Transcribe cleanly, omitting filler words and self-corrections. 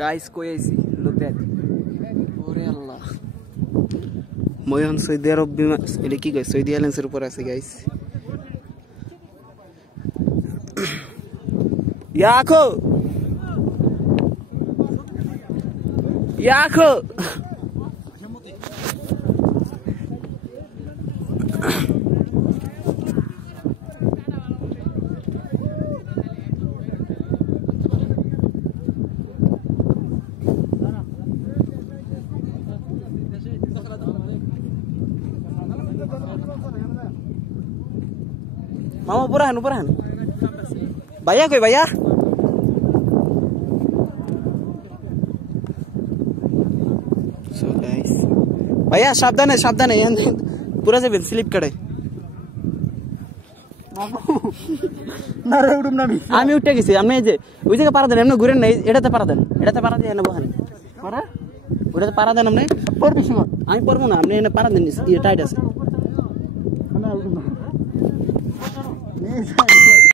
guys কই আইছি look that ওরে আল্লাহ মই এখন সৌদি আরব বিমান এটা কি কই সৌদি এয়ারলাইন্সের উপর আছে গাইস ইয়াকো ইয়াকো Mama purahan Bayar koi bayar So guys Bayar সাবধানে পুরা যাবেন স্লিপ করে না রে উঠুম না আমি উঠে গেছি আপনি এই যে ওই জায়গা পারা দেন এমনি ঘুরেন না এটাতে পারা দেন এনে বহান পারা ওটাতে পারা দেন আপনি পড়বি সময় আমি পড়বো না আপনি এনে পারা দেন টাইট আছে